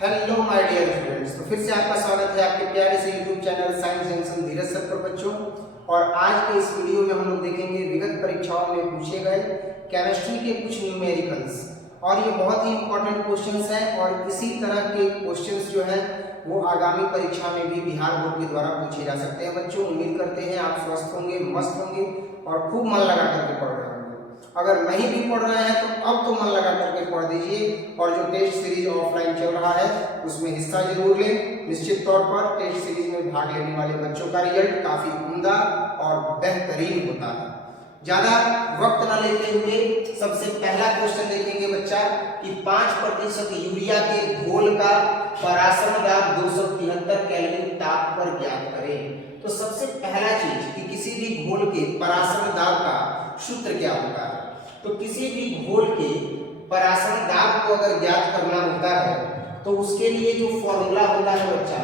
Hello my dear friends, तो फिर से आपका स्वागत है आपके प्यारे से यूट्यूब चैनल साइंस जंक्शन धीरज सर पर बच्चों। और आज के इस वीडियो में हम लोग देखेंगे विगत परीक्षाओं में पूछे गए केमिस्ट्री के कुछ न्यूमेरिकल्स, और ये बहुत ही इंपॉर्टेंट क्वेश्चंस हैं। और इसी तरह के क्वेश्चंस जो हैं वो आगामी परीक्षा में भी बिहार बोर्ड के द्वारा पूछे जा सकते हैं। बच्चों, उम्मीद करते हैं आप स्वस्थ होंगे, मस्त होंगे और खूब मन लगा करके पढ़ रहे होंगे। अगर नहीं भी पढ़ रहे हैं तो अब तो मन लगा करके पढ़ दीजिए, और जो टेस्ट सीरीज ऑफलाइन चल रहा है उसमें हिस्सा जरूर लें। निश्चित तौर पर टेस्ट सीरीज में भाग लेने वाले बच्चों का रिजल्ट काफी उम्दा और बेहतरीन होता है। ज्यादा वक्त न लेते हुए सबसे पहला क्वेश्चन देखेंगे बच्चा कि 5% यूरिया के घोल का परासरण दाब 273 केल्विन ताप पर ज्ञात करें। तो सबसे पहला चीज कि किसी भी घोल के परासरण दाब का सूत्र क्या होता है। तो किसी भी घोल के परासरण दाब को अगर ज्ञात करना होता है तो उसके लिए जो फॉर्मूला होता है बच्चा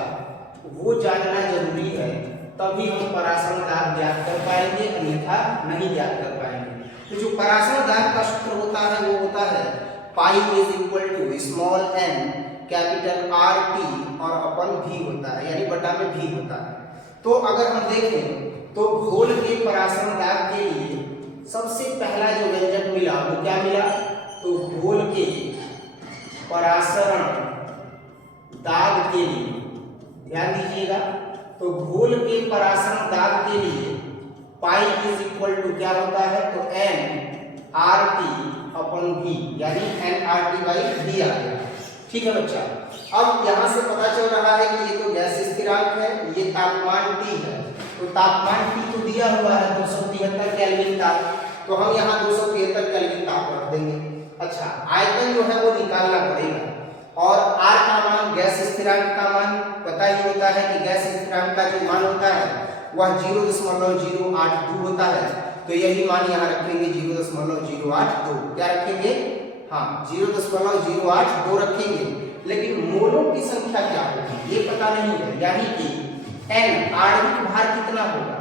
वो जानना जरूरी है, तभी हम परासरण दाब ज्ञात कर पाएंगे, अन्यथा नहीं ज्ञात कर पाएंगे। तो जो परासरण दाब का सूत्र होता है वो होता है pi is equal to small n capital R T और अपन V होता है, यानी बटा में V होता है। तो अगर हम देखें तो घोल के परासरण दाब के लिए सबसे पहला जो व्यंजक मिला वो क्या मिला, तो घोल के परासरण दाब के लिए ध्यान दीजिएगा, तो घोल के परासरण दाब के लिए पाई इज इक्वल टू क्या होता है, तो n RT अपन V, यानी nRT बाई V आ गया। ठीक है बच्चा, अब यहां से पता चल रहा है कि ये तो गैस स्थिरांक है, ये तापमान T है। तो तापमान T तो दिया हुआ है 273 केल्विन ताप, तो हम यहाँ 273 केल्विन ताप रख देंगे। अच्छा, आयतन जो है वो निकालना पड़ेगा, और R का मान गैस स्थिरांक का मान पता ही होता है कि गैस स्थिरांक का जो मान होता है वह 0.082 होता है। तो यही मान यहाँ रखेंगे 0.082। क्या रखेंगे? हाँ, 0.082 रखेंगे। लेकिन मोलों की संख्या क्या होगी ये पता नहीं है, यानी कि n आणविक भार कितना होगा।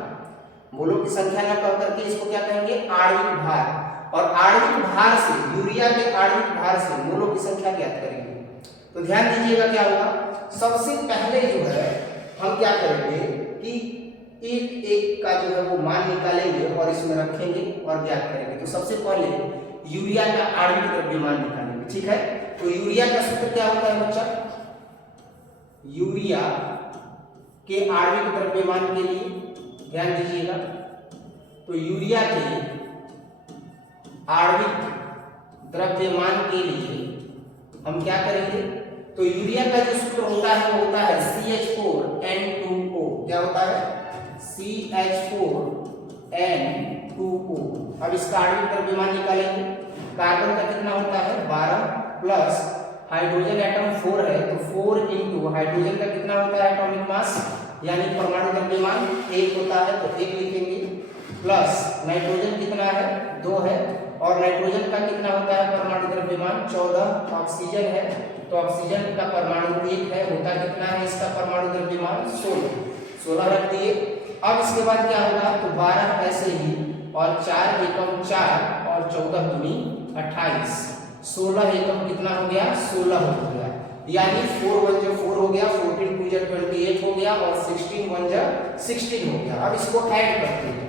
मोलों की संख्या न कह करके इसको क्या कहेंगे, आणविक भार। और आणविक भार से, यूरिया के आणविक भार से मोलों की संख्या ज्ञात करेंगे। तो ध्यान दीजिएगा क्या होगा, सबसे पहले जो है हम क्या करेंगे कि एक एक का जो है वो मान निकालेंगे और इसमें रखेंगे और ज्ञात करेंगे। तो सबसे पहले यूरिया का आणविक द्रव्यमान निकालेंगे। ठीक है, तो यूरिया का सूत्र क्या होता है बच्चा, यूरिया के आणविक द्रव्यमान के लिए ध्यान दीजिएगा, तो यूरिया के आणविक द्रव्यमान के लिए हम क्या करेंगे, तो यूरिया का जो सूत्र होता है वो होता है CH4N2O। क्या होता है, CH4N2O। अब इसका आणविक द्रव्यमान निकालेंगे। कार्बन का कितना होता है 12 प्लस हाइड्रोजन एटम 4 है, तो 4 इंटू हाइड्रोजन का कितना होता है एटॉमिक मास, यानी परमाणु द्रव्यमान 1 होता है, तो 1 लिखेंगे। प्लस नाइट्रोजन कितना है 2 है, और नाइट्रोजन का कितना होता है परमाणु द्रव्यमान 14। ऑक्सीजन है, तो ऑक्सीजन का परमाणु 1 है, होता कितना है इसका परमाणु द्रव्यमान 16 रख दिए। अब इसके बाद क्या होगा, तो 12 ऐसे ही, और 4 एकम 4 और 14 दूनी 28, 16 एकम कितना हो गया 16 हो गया, यानी 4 1 जो 4 हो गया, 14 2 जो 28 हो गया, और 16 1 जो 16 हो गया। अब इसको ऐड करते हैं,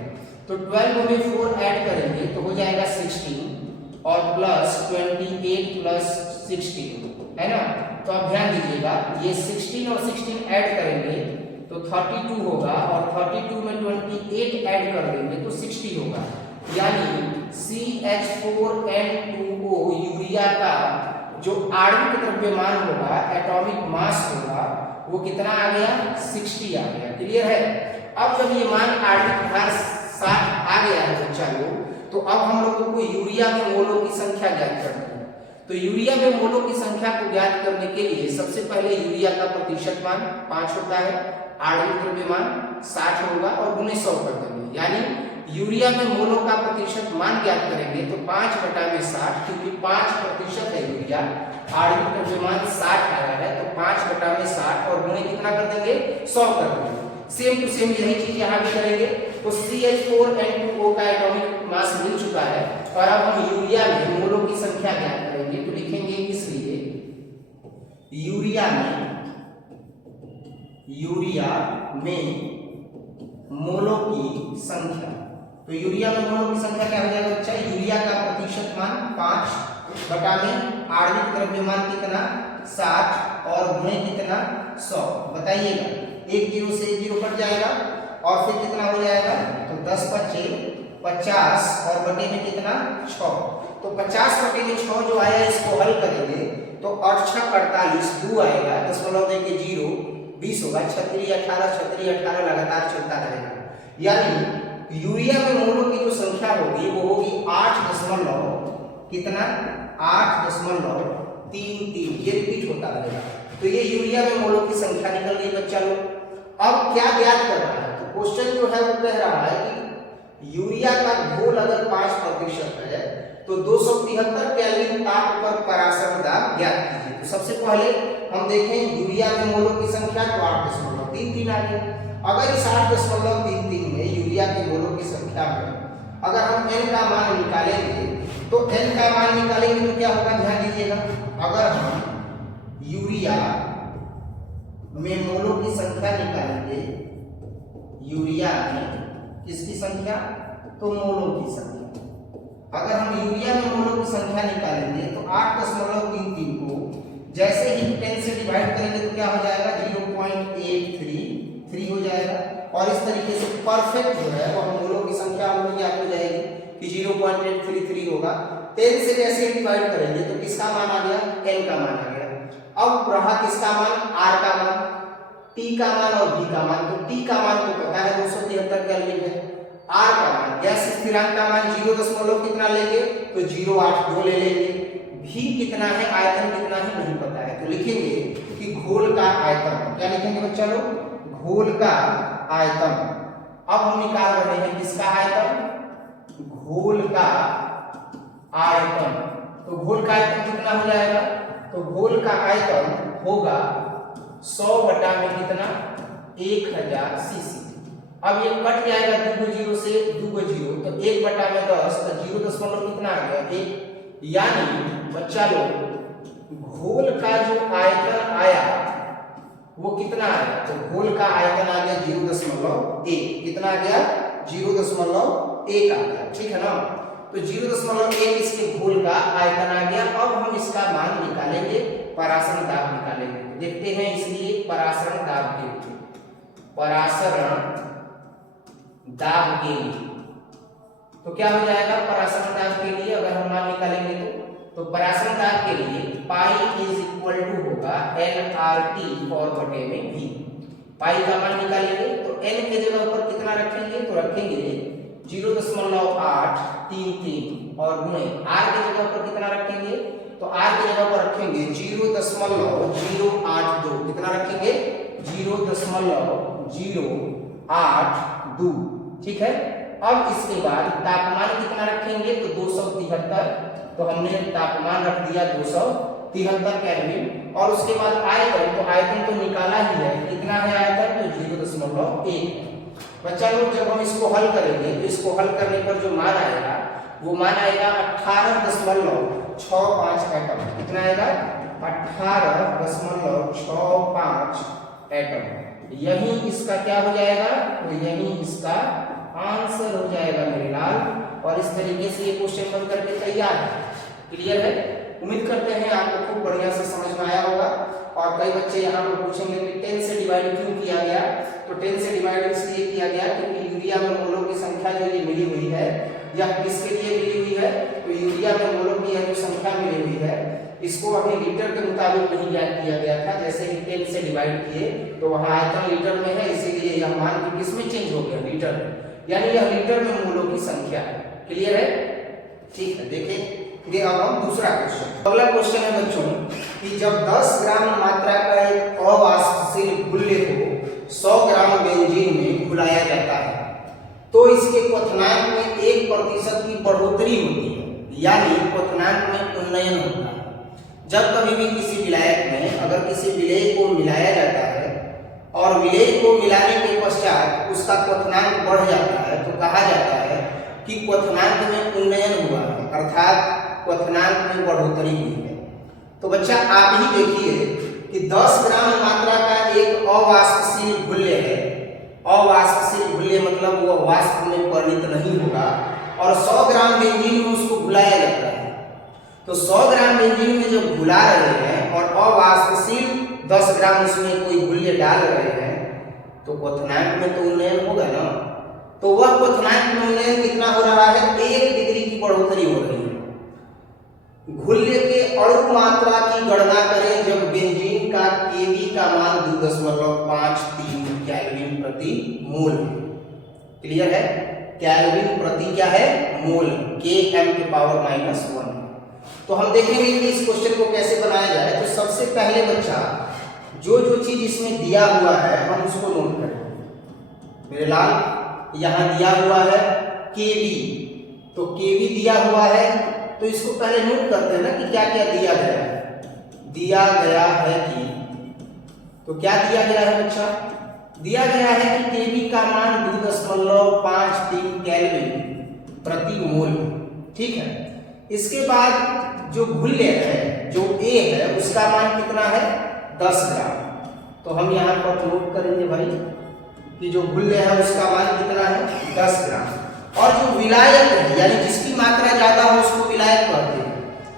तो 12 में 4 ऐड करेंगे तो हो जाएगा 16, और प्लस 28 प्लस 16 है ना। तो अब ध्यान दीजिएगा, ये 16 और 16 ऐड करेंगे तो 32 होगा, और 32 में 28 ऐड कर देंगे तो 60 होगा, यानी CH4N2O यूरिया का जो आणविक द्रव्यमान होगा, एटॉमिक मास होगा, वो कितना आ गया 60 आ गया। क्लियर है। अब जब ये मान आणविक भार 60 आ गया है बच्चा लोग, तो अब हम लोगों को यूरिया में मोलों की संख्या ज्ञात करनी है। तो यूरिया में मोलों की संख्या को ज्ञात करने के लिए सबसे पहले यूरिया का प्रतिशत मान 5 होता है, आणविक द्रव्यमान 60 होगा, और गुणे 100 कर देंगे, यानी यूरिया में मोलों का प्रतिशत मान ज्ञात करेंगे तो 5 बटा में 60, क्योंकि 5% है यूरिया, आणविक द्रव्यमान 60 आया है, तो 5 बटा में 60 और गुणे कितना कर देंगे 100 कर देंगे। सेम टू सेम यही चीज यहाँ भी करेंगे। तो CH4N2O का एटॉमिक मास मिल चुका है, और अब हम यूरिया में मोलों की संख्या ज्ञात करेंगे। तो लिखेंगे इसलिए यूरिया में मोलों की संख्या। तो यूरिया में मोलों की संख्या क्या हो जाएगा बच्चा? यूरिया का प्रतिशत मान 5 बटा में आणविक द्रव्यमान कितना 60 और गुणे कितना 100। बताइएगा, एक जीरो से एक जीरो कट जाएगा और फिर कितना हो जाएगा? तो 10 बचे 50 और बटे में कितना 6। तो 50 बटे में 6 जो आया इसको हल करेंगे तो 8 6 48 2 आएगा, दशमलव देके 0 20 होगा, 36 18 लगातार चलता रहेगा। यानी यूरिया में मोलों की जो संख्या होगी वो होगी 8.33। ये रिपीट होता रहेगा। तो ये यूरिया में मोलों की संख्या निकल गई बच्चा लोग। अब क्या ज्ञात करना है? तो क्वेश्चन जो है वो कह रहा है कि यूरिया का घोल अगर 5% है तो 273 केल्विन ताप पर पराशर दाब ज्ञात कीजिए। तो सबसे पहले हम देखें यूरिया में मोलों की संख्या तो 8.33 आ गई। अगर इस 8.33 में यूरिया के मोलों की संख्या में अगर हम n का मान निकालेंगे तो n का मान निकालेंगे तो क्या होगा? ध्यान दीजिएगा, अगर हम यूरिया में मोलों की संख्या निकालेंगे, यूरिया में किसकी संख्या? तो मोलों की संख्या। अगर हम यूरिया में मोलों की संख्या निकालेंगे तो 8.33 को जैसे ही 10 से डिवाइड करेंगे तो क्या हो जाएगा? 0.833 हो जाएगा। और इस तरीके से परफेक्ट जो है वो हम मोलों की संख्या हम लोग याद हो जाएगी कि 0.833 होगा। 10 से जैसे ही डिवाइड करेंगे तो किसका मान आ गया? n का मान आ गया। अब रहा किसका मान? r का मान, t का मान और v का मान। तो t का मान तो पता है 273 केल्विन है। r का मान गैस स्थिरांक का मान 0 कितना लेंगे? तो 0.82 ले लेंगे। v कितना है, आयतन कितना है नहीं पता है, तो लिखेंगे कि घोल का आयतन। क्या लिखेंगे बच्चा लोग? घोल का आयतन। अब हम निकाल रहे हैं किसका आयतन? घोल का आयतन। तो घोल का आयतन कितना हो जाएगा? तो घोल का आयतन होगा 100 बटा में कितना? 1000 सीसी। अब ये कट जाएगा 2 जीरो से 2 जीरो, तो 1 बटा में 10, तो 0 कितना आ गया? 1। यानी बच्चा लोग घोल का जो आयतन आया वो कितना आया? तो घोल का आयतन आ गया 0.1। कितना आ गया? 0.1 आ गया, ठीक है ना? तो 0.1 इसके घोल का आयतन आ गया। अब हम इसका मान निकालेंगे, परासरण दाब निकालेंगे। देखते हैं इसलिए परासरण दाब के लिए, तो क्या हो जाएगा परासरण दाब के लिए? अगर हम मान निकालेंगे तो परासरण दाब के लिए पाई इज इक्वल टू होगा nRT और बटे में v। पाई का मान निकालेंगे तो n के जगह पर कितना रखेंगे? तो रखेंगे 0.833 और गुणे r के जगह पर कितना रखेंगे? तो r के जगह पर रखेंगे 0.082। कितना रखेंगे? 0.082, ठीक है। अब इसके बाद तापमान कितना रखेंगे? तो 273। तो हमने तापमान रख दिया 273 केल्विन। और उसके बाद आयतन, तो आयतन तो निकाला ही है, कितना है आयतन? तो 0.1। बच्चा लोग जब हम इसको हल करेंगे तो इसको हल करने पर जो मान आएगा वो मान आएगा 18.65 एटम। कितना आएगा? 18.65 एटम। यही इसका क्या हो जाएगा? तो यही इसका आंसर हो जाएगा मेरे लाल। और इस तरीके से ये क्वेश्चन बन करके तैयार है। क्लियर है? उम्मीद करते हैं आपको खूब बढ़िया से समझ में आया होगा। और कई बच्चे यहाँ पर पूछेंगे कि 10 से डिवाइड क्यों किया गया? तो 10 से डिवाइड इसलिए किया गया क्योंकि यूरिया में मोलों की संख्या जो ये मिली हुई है, यह किसके लिए मिली हुई है? तो यूरिया में मोलों की जो संख्या मिली हुई है इसको अभी लीटर के मुताबिक नहीं ज्ञात किया गया था। जैसे ही 10 से डिवाइड किए तो वहाँ आयतन लीटर में है, इसीलिए यह मान किसमें चेंज हो गया? लीटर में। यानी यह लीटर में मोलों की संख्या है। क्लियर है? ठीक है, देखें ये अब हम दूसरा क्वेश्चन। अगला क्वेश्चन है बच्चों कि जब 10 ग्राम मात्रा का एक अवाष्पशील घुल्ले को 100 ग्राम बेंजीन में घुलाया जाता है तो इसके क्वथनांक में 1% की बढ़ोतरी होती है, यानी क्वथनांक में उन्नयन होता है। जब कभी भी किसी विलायक में अगर किसी विलेय को मिलाया जाता है और विलेय को मिलाने के पश्चात उसका क्वथनांक बढ़ जाता है तो कहा जाता है कि क्वथनांक में उन्नयन हुआ है, अर्थात क्वथनांक में बढ़ोतरी हुई है। तो बच्चा आप ही देखिए कि 10 ग्राम मात्रा का एक अवाष्पशील घुल्य है, अवाष्पशील घुल्य मतलब वो वाष्प में परिणत नहीं होगा, और 100 ग्राम बेंजीन में उसको घुलाया जाता है। तो 100 ग्राम बेंजीन में जब घुला रहे हैं और अवाष्पशील 10 ग्राम उसमें कोई घुल्य डाल रहे हैं, तो क्वथनांक में तो उन्नयन होगा ना। तो वह क्वथनांक में उन्नयन कितना हो रहा है? 1 डिग्री की बढ़ोतरी हो रही है। घुल्य के अणु मात्रा की गणना करें जब बेंजीन का केवी का मान 2.53 केल्विन प्रति मोल। क्लियर है? केल्विन प्रति क्या है? मोल, Km के पावर -1। तो हम देखेंगे कि इस क्वेश्चन को कैसे बनाया जाए। तो सबसे पहले बच्चा जो चीज इसमें दिया हुआ है हम उसको नोट करें। मेरे लाल, यहाँ दिया हुआ है केवी, तो केवी दिया हुआ है, तो इसको पहले नोट करते हैं ना कि क्या क्या दिया गया है। दिया गया है कि, तो क्या दिया गया है बच्चा? दिया गया है कि केवी का मान 2.53 केल्विन प्रति मोल। ठीक है। इसके बाद जो घुल्य है, जो A है, उसका मान कितना है? 10 ग्राम। तो हम यहाँ पर नोट करेंगे भाई कि जो घुल्य है उसका मान कितना है? 10 ग्राम। और जो विलायक है, यानी जिसकी मात्रा ज्यादा हो उसको विलायक कहते हैं,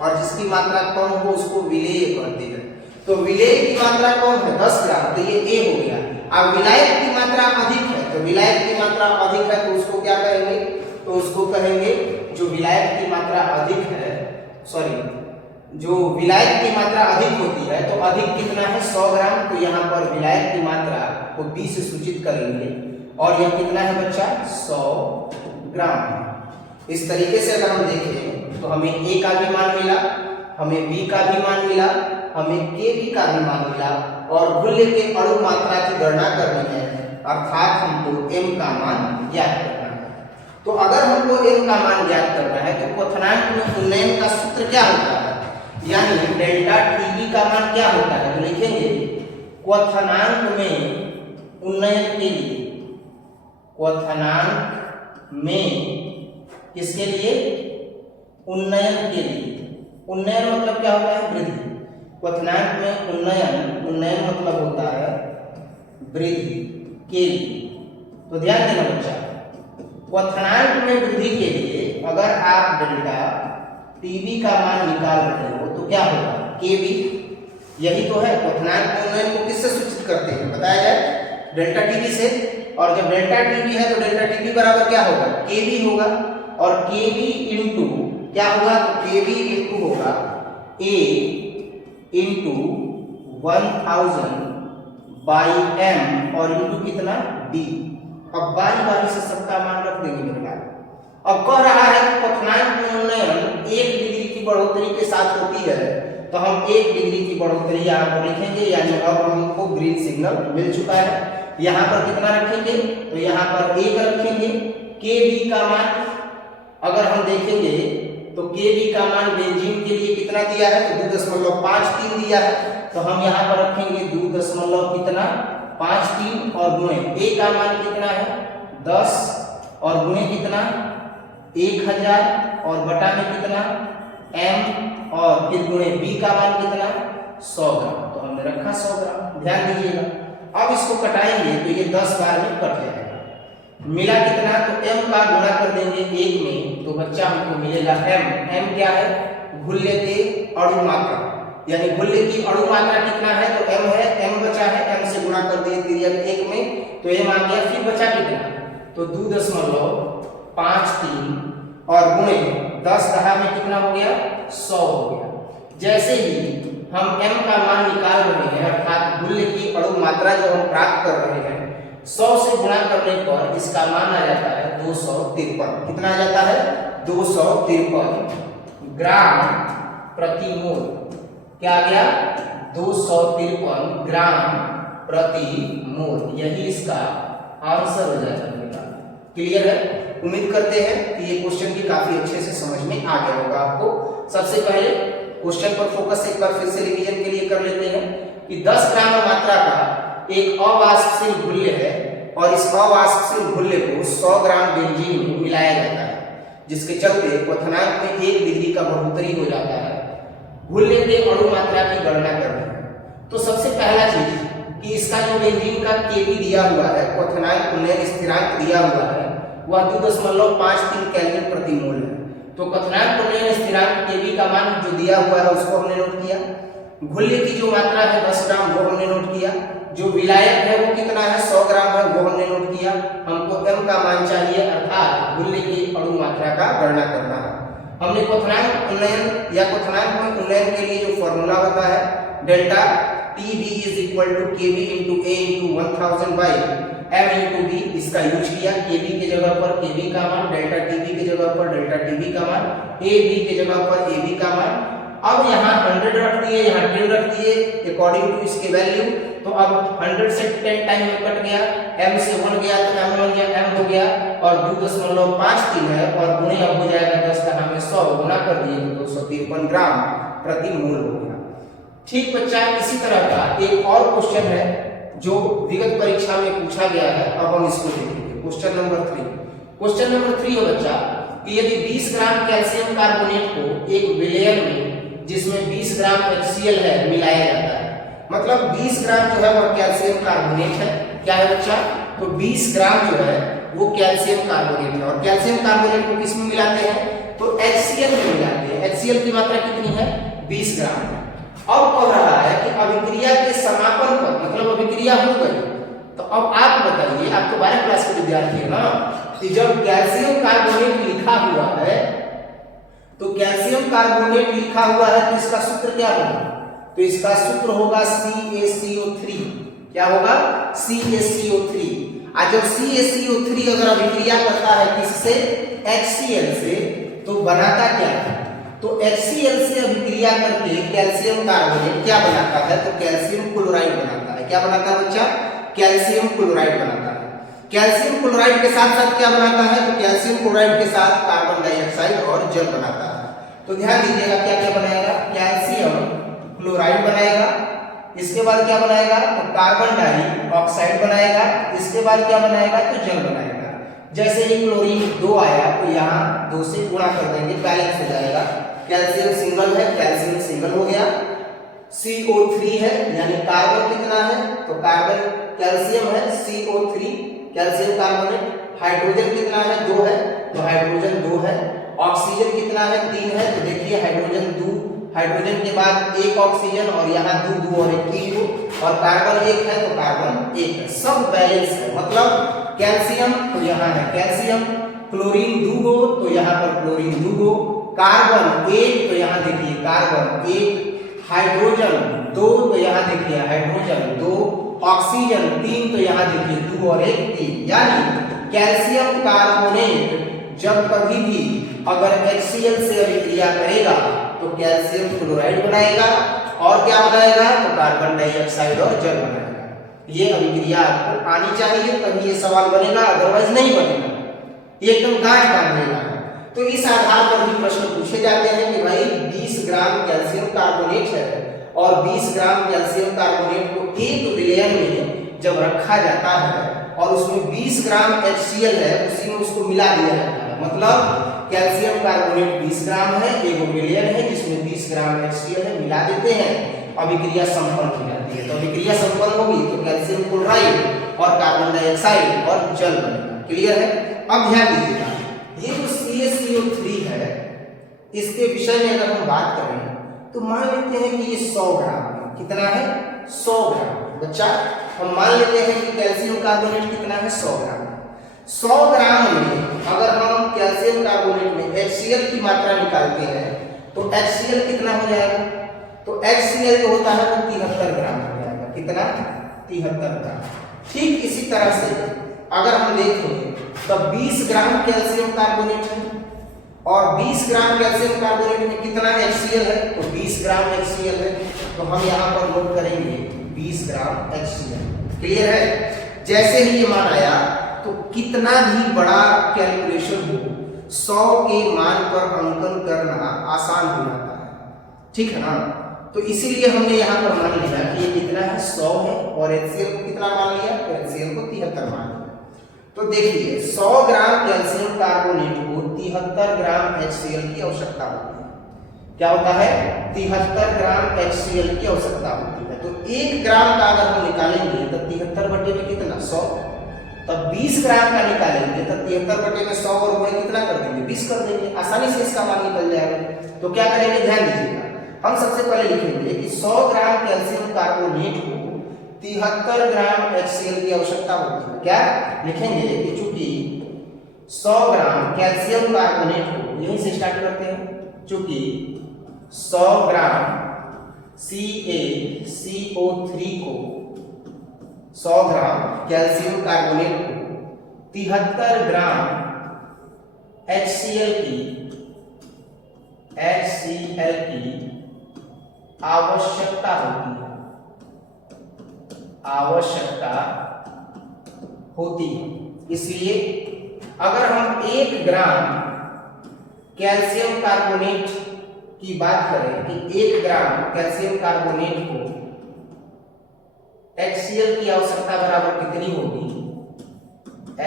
और जिसकी मात्रा कम हो उसको विलेय कहते हैं। तो विलेय की मात्रा कौन है? 10 ग्राम, तो ये A हो गया। अब विलायक की मात्रा अधिक है, तो विलायक की मात्रा अधिक है तो उसको क्या कहेंगे? तो उसको कहेंगे जो विलायक की मात्रा अधिक है, सॉरी, जो विलायक की मात्रा अधिक होती है, तो अधिक कितना है? 100 ग्राम। तो यहाँ पर विलायक की मात्रा को 20 से सूचित करेंगे, और यह कितना है बच्चा? 100 ग्राम है। इस तरीके से अगर हम देखें तो हमें A का भी मान मिला, हमें B का भी मान मिला, हमें Kb का भी मान मिला, और घुल्य के अणु मात्रा की गणना करनी है, अर्थात हमको M का मान ज्ञात करना है। तो अगर हमको M का मान ज्ञात करना है तो क्वथनांक में उन्नयन का सूत्र क्या होता है? यानी डेल्टा Tb का मान क्या होता है? तो लिखेंगे क्वथनांक में उन्नयन के लिए, क्वथनांक में किसके लिए? उन्नयन के लिए। उन्नयन मतलब क्या होता है? वृद्धि। क्वथनांक में उन्नयन मतलब होता है वृद्धि के लिए। तो ध्यान देना बच्चा, क्वथनांक में वृद्धि के लिए अगर आप डेल्टा Tb का मान निकाल रहे हो तो क्या होगा? Kb। यही तो है क्वथनांक में उन्नयन को किससे सूचित करते हैं? बताया जाए डेल्टा Tb से। और जब डेल्टा Tb है तो डेल्टा Tb बराबर क्या होगा? Kb होगा। और Kb इंटू क्या होगा? तो Kb इंटू होगा A इंटू 1000 बाई M, और इंटू कितना? D। अब बारी से सबका मान रख देंगे मेरे भाई। अब कह रहा है कि क्वथनांक में उन्नयन 1 डिग्री की बढ़ोतरी के साथ होती है, तो हम 1 डिग्री की बढ़ोतरी यहाँ पर लिखेंगे, यानी अब हमको ग्रीन सिग्नल मिल चुका है। यहाँ पर कितना रखेंगे? तो यहाँ पर 1 रखेंगे। Kb का मान अगर हम देखेंगे तो Kb का मान बेंजीन के लिए कितना दिया है? तो 2.53 दिया है, तो हम यहाँ पर रखेंगे 2.53 और गुणे A का मान कितना है? 10, और गुणे कितना? 1000, और बटा में कितना? M, और फिर गुणे B का मान कितना? 100 ग्राम। तो हमने रखा 100 ग्राम। ध्यान दीजिएगा। अब इसको कटाएंगे तो ये 10 बार में कट जाएगा। मिला कितना? तो M का गुणा कर देंगे 1 में, तो बच्चा हमको मिलेगा M। M क्या है? घुल्य के अणु मात्रा, यानी घुल्य की अणु मात्रा कितना है? तो M है, M बचा है, M से गुणा कर दिए तिर्यक 1 में, तो M आ गया। फिर बचा कितना? तो 2.53 और गुणे 10 दहा में कितना हो गया? 100 हो गया। जैसे ही हम M का मान निकाल रहे हैं, अर्थात घुल्य की अणु मात्रा जो हम प्राप्त कर रहे हैं, 100 से गुणा करने पर इसका मान आ जाता है 253। कितना आ जाता है? 253 ग्राम प्रति मोल। क्या आ गया? 253 ग्राम प्रति मोल। यही इसका आंसर हो जाता है। क्लियर है? उम्मीद करते हैं कि ये क्वेश्चन भी काफी अच्छे से समझ में आ गया होगा आपको। सबसे पहले क्वेश्चन पर फोकस एक बार फिर से रिवीजन के लिए कर लेते हैं कि 10 ग्राम मात्रा का एक अवाष्पशील घुल्य है, और इस अवाष्पशील घुल्य को 100 ग्राम बेंजीन में मिलाया जाता है, जिसके चलते क्वथनांक में 1 डिग्री का बढ़ोतरी हो जाता है। घुल्य के अणु मात्रा की गणना कर रहे हैं। तो सबसे पहला चीज कि इसका जो बेंजीन का केबी दिया हुआ है, क्वथनांक उन्नयन स्थिरांक दिया हुआ है, वह 2.53 केल्विन प्रति मोल है। तो क्वथनांक उन्नयन स्थिरांक केबी का मान जो दिया हुआ है उसको हमने नोट किया। घुल्य की जो मात्रा है 10 ग्राम वो हमने नोट किया। जो विलायक है वो कितना है 100 ग्राम है वो हमने नोट किया। हमको m का मान चाहिए अर्थात घुल्य की अणु मात्रा का गणना करना है। हमने क्वथनांक उन्नयन या क्वथनांक में उन्नयन के लिए जो फॉर्मूला होता है delta TB is equal to KB into A into 1000 by M into B, इसका यूज किया। KB के जगह पर KB का मान, डेल्टा TB के जगह पर डेल्टा TB का मान, AB के जगह पर AB का मान। अब यहाँ 100 रख दिए, यहाँ 10 रख दिए अकॉर्डिंग टू इसके वैल्यू। तो अब 100 से 10 टाइम में कट गया, M से 1 गया तो M बन गया, M हो गया और 2.53 है और गुणे अब हो जाएगा 10 का हमें 100 गुना कर दिए तो 253 ग्राम प्रति मोल हो गया। ठीक बच्चा, इसी तरह का एक और क्वेश्चन है जो विगत परीक्षा में पूछा गया है। अब हम इसको देखेंगे। Question number 3। क्वेश्चन नंबर 3 हो बच्चा कि यदि 20 ग्राम कैल्शियम कार्बोनेट को एक विलयन में जिसमें 20 ग्राम HCl है मिलाया जाता है, मतलब 20 ग्राम जो है वह कैल्शियम कार्बोनेट है। क्या है बच्चा? तो 20 ग्राम जो है वो कैल्शियम कार्बोनेट है और कैल्शियम कार्बोनेट को किस में मिलाते हैं? तो HCl में मिलाते हैं। HCl की मात्रा कितनी है? 20 ग्राम है। अब कह रहा है कि अभिक्रिया के समापन पर, मतलब अभिक्रिया हो गई, तो अब आप बताइए, आप तो 12 क्लास के विद्यार्थी है ना, कि जब कैल्शियम कार्बोनेट लिखा हुआ है तो कैल्शियम कार्बोनेट लिखा हुआ है तो इसका सूत्र क्या होगा? तो इसका सूत्र होगा CaCO3। क्या होगा? CaCO3। और जब CaCO3 अगर अभिक्रिया करता है किससे? HCl से, तो बनाता क्या है? तो HCl से अभिक्रिया करके कैल्शियम कार्बोनेट क्या बनाता है? तो कैल्शियम क्लोराइड बनाता है। क्या बनाता है बच्चा? कैल्शियम क्लोराइड बनाता है। कैल्शियम क्लोराइड के साथ साथ क्या बनाता है? तो कैल्शियम क्लोराइड के साथ कार्बन डाइऑक्साइड और जल बनाता है। तो ध्यान दीजिएगा क्या क्या बनाएगा? कैल्शियम क्लोराइड बनाएगा, इसके बाद क्या बनाएगा? तो कार्बन डाइऑक्साइड बनाएगा, इसके बाद क्या बनाएगा? तो जल बनाएगा। जैसे ही क्लोरीन 2 आया तो यहाँ 2 से गुणा कर देंगे, बैलेंस हो जाएगा। कैल्शियम सिंगल है, कैल्शियम सिंगल हो गया। CO3 है यानी कार्बन कितना है? तो कार्बन कैल्शियम है CO3 कैल्शियम कार्बोनेट। हाइड्रोजन कितना है? 2 है, तो हाइड्रोजन 2 है। ऑक्सीजन कितना है? 3 है, तो देखिए हाइड्रोजन 2, हाइड्रोजन के बाद एक ऑक्सीजन और यहाँ 2 2 और 1 3 और कार्बन 1 है तो कार्बन 1 है। सब बैलेंस है, मतलब कैल्शियम तो यहाँ है कैल्शियम, क्लोरीन 2 तो यहाँ पर क्लोरीन 2, कार्बन 1 तो यहाँ देखिए कार्बन 1, हाइड्रोजन 2 तो यहाँ देखिए हाइड्रोजन 2, ऑक्सीजन 3 तो यहाँ देखिए 2 और 1 3। यानी कैल्शियम कार्बोनेट जब कभी भी अगर HCl से अभिक्रिया करेगा तो कैल्शियम क्लोराइड बनाएगा और क्या बनाएगा? तो कार्बन डाइऑक्साइड और जल बनाएगा। ये अभिक्रिया आपको आनी चाहिए तभी ये सवाल बनेगा, अदरवाइज नहीं बनेगा। ये एकदम गांठ बांधने का है। तो इस आधार पर भी प्रश्न पूछे जाते हैं कि भाई 20 ग्राम कैल्शियम कार्बोनेट है और 20 ग्राम कैल्शियम कार्बोनेट को एक विलयन में जब रखा जाता है और उसमें 20 ग्राम HCl है, उसी में उसको मिला दिया जाता है। मतलब कैल्शियम कार्बोनेट 20 ग्राम है, एक विलयन है जिसमें 20 ग्राम HCl है, मिला देते हैं, अभिक्रिया संपन्न हो जाती है। तो अभिक्रिया संपन्न होगी तो कैल्शियम क्लोराइड और कार्बन डाइऑक्साइड और जल बनेगा। क्लियर है? अब ध्यान दीजिएगा, ये जो CaCO3 है इसके विषय में अगर हम बात करें तो मान लेते हैं कि ये 100 ग्राम है। कितना है? 100 ग्राम। बच्चा हम मान लेते हैं कि कैल्शियम कार्बोनेट कितना है? 100 ग्राम। 100 ग्राम में अगर हम कैल्शियम कार्बोनेट में HCl की मात्रा निकालते हैं तो HCl कितना हो जाएगा? तो HCl जो होता है वो 73 ग्राम हो जाएगा। कितना? 73 ग्राम। ठीक इसी तरह से अगर हम देखें तो 20 ग्राम कैल्शियम कार्बोनेट है और 20 ग्राम कैल्शियम कार्बोनेट में कितना HCl है? तो 20 ग्राम HCl है, तो हम यहाँ पर नोट करेंगे 20 ग्राम HCl। क्लियर है? जैसे ही ये मान आया तो कितना भी बड़ा कैलकुलेशन हो 100 के मान पर अंकन करना आसान हो जाता है। ठीक है ना? तो इसीलिए हमने यहाँ पर मान लिया कि ये कितना है? 100 है और HCl को कितना मान लिया? तो HCl को 73 मान लिया। तो देखिए 100 ग्राम कैल्शियम कार्बोनेट को 73 ग्राम HCl की आवश्यकता होती है। क्या होता है? 73 ग्राम HCl की आवश्यकता होती है। तो 1 ग्राम का अगर हम निकालेंगे तो 73 बटे में कितना 100, तब 20 ग्राम का निकालेंगे तो 73 बटे में 100 और गुणे कितना कर देंगे 20 कर देंगे, आसानी से इसका मान निकल जाएगा। तो क्या करेंगे ध्यान दीजिएगा, हम सबसे पहले लिखेंगे कि 100 ग्राम कैल्शियम कार्बोनेट को 73 ग्राम HCl की आवश्यकता होती है। क्या लिखेंगे कि चूंकि 100 ग्राम कैल्शियम कार्बोनेट को, यहीं से स्टार्ट करते हैं, चूंकि 100 ग्राम CaCO3 को 100 ग्राम कैल्शियम कार्बोनेट को 73 ग्राम HCl की आवश्यकता होती है। इसलिए अगर हम 1 ग्राम कैल्शियम कार्बोनेट की बात करें कि 1 ग्राम कैल्शियम कार्बोनेट को HCl की आवश्यकता बराबर कितनी होगी,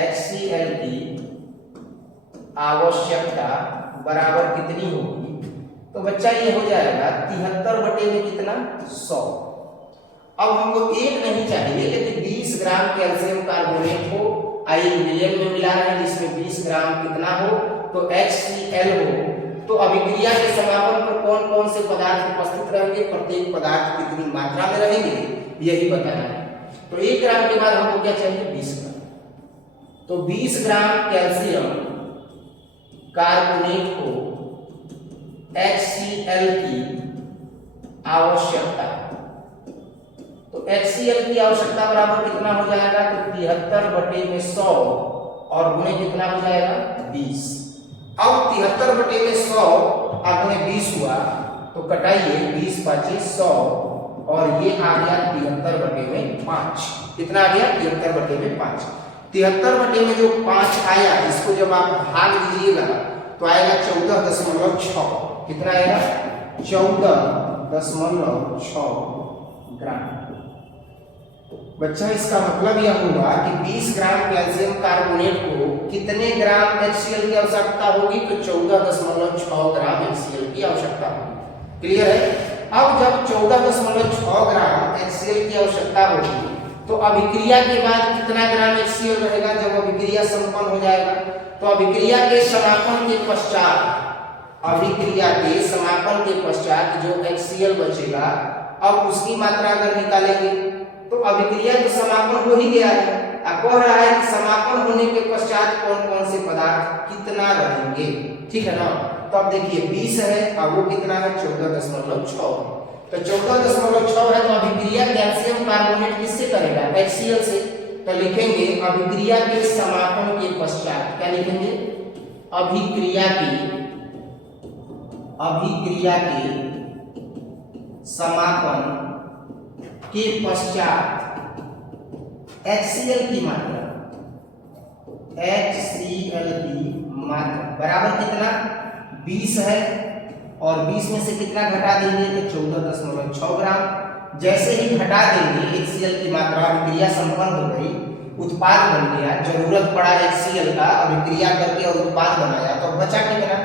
HCl की आवश्यकता बराबर कितनी होगी, तो बच्चा ये हो जाएगा 73 बटे में कितना 100। अब हमको 1 नहीं चाहिए लेकिन 20 ग्राम कैल्शियम कार्बोनेट को आई मिलियन में मिला रहे हैं जिसमें 20 ग्राम कितना हो तो HCl हो। तो अभिक्रिया के समापन पर कौन कौन से पदार्थ उपस्थित रहेंगे, प्रत्येक पदार्थ कितनी मात्रा में रहेंगे, यही बताना है। तो 1 ग्राम के बाद हमको क्या चाहिए 20 ग्राम। तो 20 ग्राम कैल्शियम कार्बोनेट को HCl की आवश्यकता, तो HCl की आवश्यकता बराबर कितना हो जाएगा, तो 73 बटे में 100 और गुणे कितना हो जाएगा 20। अब 73 बटे में 100 और गुणे 20 हुआ तो कटाइए 20 5 100 और ये आ गया 73 बटे में 5। कितना आ गया 73 बटे में 5। 73 बटे में जो 5 आया इसको जब आप भाग दीजिएगा तो आएगा 14.6। कितना आएगा 14.6 ग्राम। बच्चा इसका मतलब यह हुआ कि 20 ग्राम कैल्शियम कार्बोनेट को कितने ग्राम HCl की आवश्यकता होगी, तो 14.6 ग्राम HCl की आवश्यकता होगी। क्लियर है। अब जब 14.6 ग्राम HCl की आवश्यकता होगी तो अभिक्रिया के बाद कितना ग्राम HCl रहेगा जब अभिक्रिया संपन्न हो जाएगा, तो अभिक्रिया के समापन के पश्चात, अभिक्रिया के समापन के पश्चात जो HCl बचेगा अब उसकी मात्रा अगर निकालेंगे तो अभिक्रिया तो समापन हो ही गया है, अब कह रहा है कि समापन होने के पश्चात कौन कौन से पदार्थ कितना रहेंगे। ठीक है ना। तो अब देखिए 20 है और वो कितना है 14.6। तो 14.6 है तो अभिक्रिया कैल्शियम कार्बोनेट किससे करेगा HCl से। तो लिखेंगे अभिक्रिया के समापन के पश्चात, क्या लिखेंगे अभिक्रिया के समापन के पश्चात HCl की मात्रा, HCl की मात्रा बराबर कितना 20 है और 20 में से कितना घटा देंगे तो 14.6 ग्राम। जैसे ही घटा देंगे HCl की मात्रा, अभिक्रिया संपन्न हो गई, उत्पाद बन गया, जरूरत पड़ा HCl का, अभिक्रिया करके और उत्पाद बनाया, तो बचा कितना,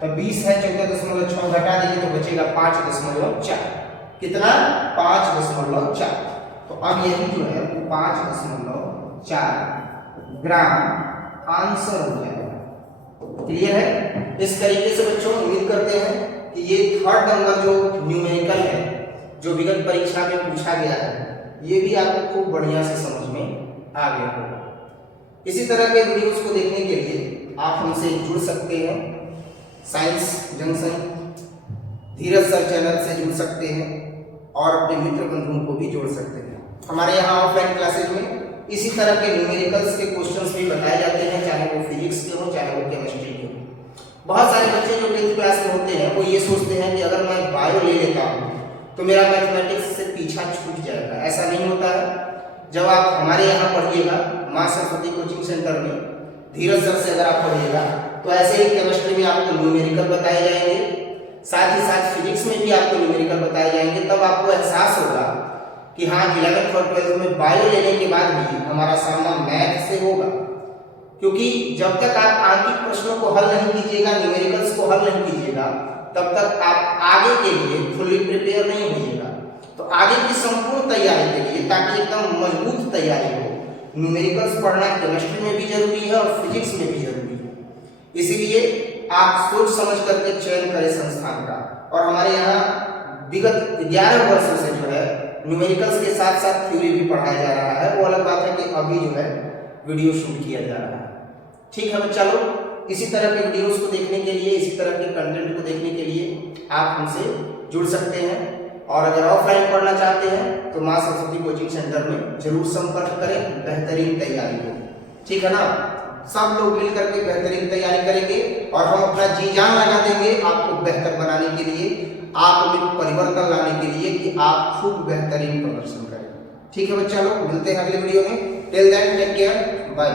तो 20 है 14.6 घटा देंगे तो बचेगा 5.4। कितना 5.4। तो अब यही जो है 5.4 ग्राम आंसर हो जाएगा। क्लियर है। इस तरीके से बच्चों उम्मीद करते हैं कि ये थर्ड नंबर जो न्यूमेरिकल है जो विगत परीक्षा में पूछा गया है ये भी आपको खूब बढ़िया से समझ में आ गया होगा। इसी तरह के वीडियोस को देखने के लिए आप हमसे जुड़ सकते हैं, साइंस जंक्शन धीरज सर चैनल से जुड़ सकते हैं और अपने मित्र बंधुओं को भी जोड़ सकते हैं। हमारे यहाँ ऑफलाइन क्लासेज में इसी तरह के न्यूमेरिकल्स के क्वेश्चंस भी बताए जाते हैं, चाहे वो फिजिक्स के हो चाहे वो केमिस्ट्री के हो। बहुत सारे बच्चे जो 10th क्लास में होते हैं वो ये सोचते हैं कि अगर मैं बायो ले लेता हूँ तो मेरा मैथमेटिक्स से पीछा छूट जाएगा। ऐसा नहीं होता है। जब आप हमारे यहाँ पढ़िएगा माँ सरस्वती कोचिंग सेंटर में धीरज सर से अगर आप पढ़िएगा तो ऐसे ही केमिस्ट्री में आपको न्यूमेरिकल बताए जाएंगे, साथ ही साथ फिजिक्स में भी आपको न्यूमेरिकल बताए जाएंगे। तब आपको एहसास होगा कि हाँ 11th और 12th में बायो लेने के बाद भी हमारा सामना मैथ से होगा, क्योंकि जब तक आप आंतरिक प्रश्नों को हल नहीं कीजिएगा, न्यूमेरिकल्स को हल नहीं कीजिएगा, तब तक आप आगे के लिए फुल्ली प्रिपेयर नहीं होइएगा। तो तो आगे की संपूर्ण तैयारी के लिए, ताकि एकदम मजबूत तैयारी हो, न्यूमेरिकल्स पढ़ना केमिस्ट्री में भी जरूरी है और फिजिक्स में भी जरूरी है। इसीलिए आप सोच समझ करके चयन करें संस्थान का। और हमारे यहाँ विगत 11 वर्षों से जो है न्यूमेरिकल्स के साथ साथ थ्योरी भी पढ़ाया जा रहा है। वो अलग बात है कि अभी जो है वीडियो शूट किया जा रहा है। ठीक है, चलो इसी तरह के वीडियोस को देखने के लिए, इसी तरह के कंटेंट को देखने के लिए आप हमसे जुड़ सकते हैं। और अगर ऑफलाइन पढ़ना चाहते हैं तो मां सरस्वती कोचिंग सेंटर में जरूर संपर्क करें बेहतरीन तैयारी हो। ठीक है ना, सब लोग मिल करके बेहतरीन तैयारी करेंगे और हम अपना जी जान लगा देंगे आपको बेहतर बनाने के लिए, आप में परिवर्तन लाने के लिए कि आप खूब बेहतरीन प्रदर्शन करें। ठीक है बच्चा लोग, मिलते हैं अगले वीडियो में। Till then take care, bye.